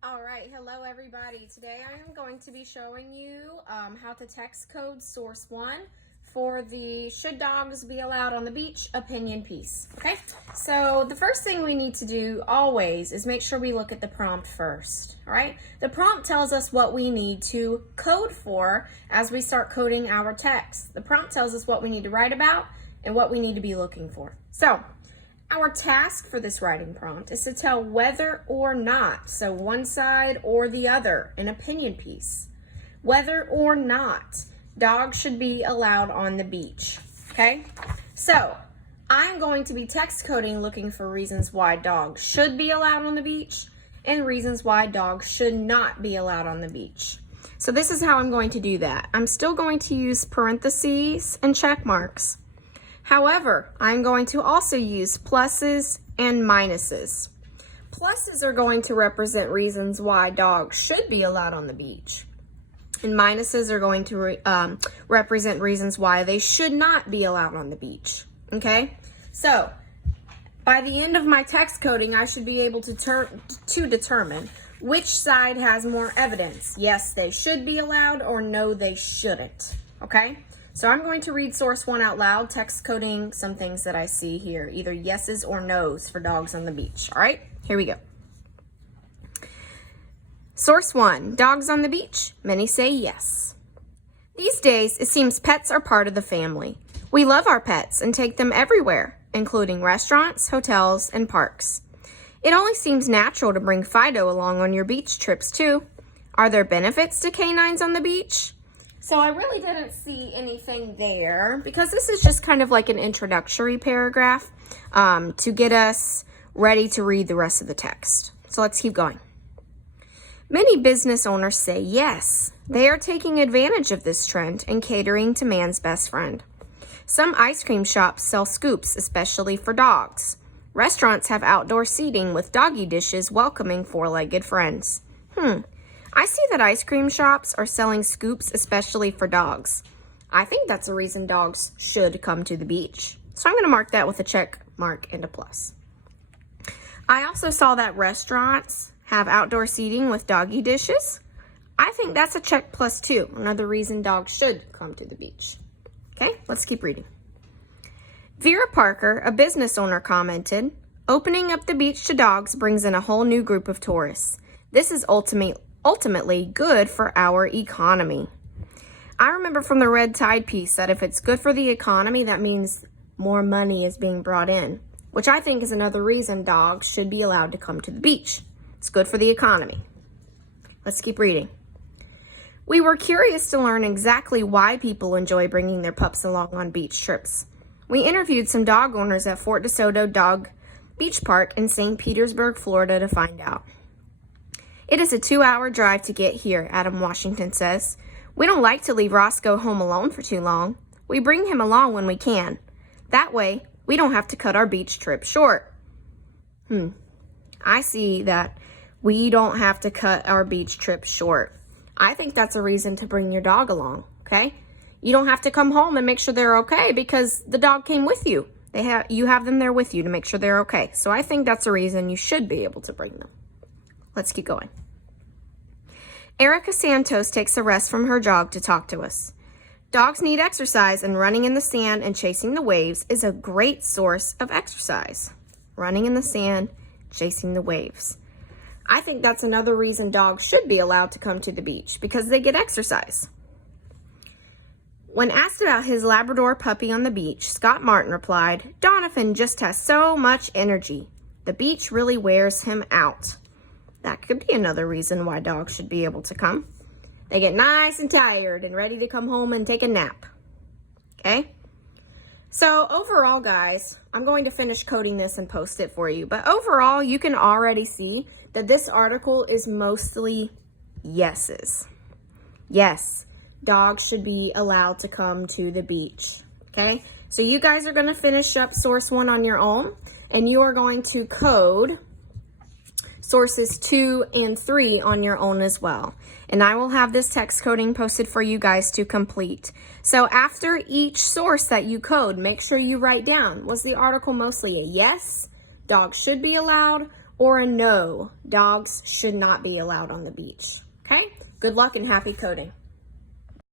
All right, hello everybody. Today I am going to be showing you how to text code source 1 for the should dogs be allowed on the beach opinion piece. Okay, so the first thing we need to do always is make sure we look at the prompt first. All right, the prompt tells us what we need to code for as we start coding our text. The prompt tells us what we need to write about and what we need to be looking for. So our task for this writing prompt is to tell whether or not, so one side or the other, an opinion piece, whether or not dogs should be allowed on the beach, okay? So I'm going to be text coding looking for reasons why dogs should be allowed on the beach and reasons why dogs should not be allowed on the beach. So this is how I'm going to do that. I'm still going to use parentheses and check marks. However, I'm going to also use pluses and minuses. Pluses are going to represent reasons why dogs should be allowed on the beach. And minuses are going to represent reasons why they should not be allowed on the beach. Okay? So, by the end of my text coding, I should be able to determine which side has more evidence. Yes, they should be allowed, or no, they shouldn't. Okay? So I'm going to read source 1 out loud, text coding some things that I see here, either yeses or nos for dogs on the beach. All right, here we go. Source 1, dogs on the beach. Many say yes. These days, it seems pets are part of the family. We love our pets and take them everywhere, including restaurants, hotels, and parks. It only seems natural to bring Fido along on your beach trips, too. Are there benefits to canines on the beach? So I really didn't see anything there because this is just kind of like an introductory paragraph to get us ready to read the rest of the text. So let's keep going. Many business owners say yes. They are taking advantage of this trend and catering to man's best friend. Some ice cream shops sell scoops, especially for dogs. Restaurants have outdoor seating with doggy dishes welcoming four-legged friends. I see that ice cream shops are selling scoops especially for dogs. I think that's a reason dogs should come to the beach. So I'm going to mark that with a check mark and a plus. I also saw that restaurants have outdoor seating with doggy dishes. I think that's a check plus too. Another reason dogs should come to the beach. Okay, let's keep reading. Vera Parker, a business owner, commented, "Opening up the beach to dogs brings in a whole new group of tourists. This is ultimately good for our economy." I remember from the Red Tide piece that if it's good for the economy, that means more money is being brought in, which I think is another reason dogs should be allowed to come to the beach. It's good for the economy. Let's keep reading. We were curious to learn exactly why people enjoy bringing their pups along on beach trips. We interviewed some dog owners at Fort DeSoto Dog Beach Park in St. Petersburg, Florida to find out. It is a 2-hour drive to get here, Adam Washington says. We don't like to leave Roscoe home alone for too long. We bring him along when we can. That way, we don't have to cut our beach trip short. I see that we don't have to cut our beach trip short. I think that's a reason to bring your dog along, okay? You don't have to come home and make sure they're okay because the dog came with you. You have them there with you to make sure they're okay. So I think that's a reason you should be able to bring them. Let's keep going. Erica Santos takes a rest from her jog to talk to us. Dogs need exercise, and running in the sand and chasing the waves is a great source of exercise. Running in the sand, chasing the waves. I think that's another reason dogs should be allowed to come to the beach, because they get exercise. When asked about his Labrador puppy on the beach, Scott Martin replied, "Donovan just has so much energy. The beach really wears him out." That could be another reason why dogs should be able to come. They get nice and tired and ready to come home and take a nap. Okay? So overall, guys, I'm going to finish coding this and post it for you. But overall, you can already see that this article is mostly yeses. Yes, dogs should be allowed to come to the beach. Okay? So you guys are going to finish up source 1 on your own, and you are going to code sources 2 and 3 on your own as well. And I will have this text coding posted for you guys to complete. So after each source that you code, make sure you write down, was the article mostly a yes, dogs should be allowed, or a no, dogs should not be allowed on the beach. Okay? Good luck and happy coding.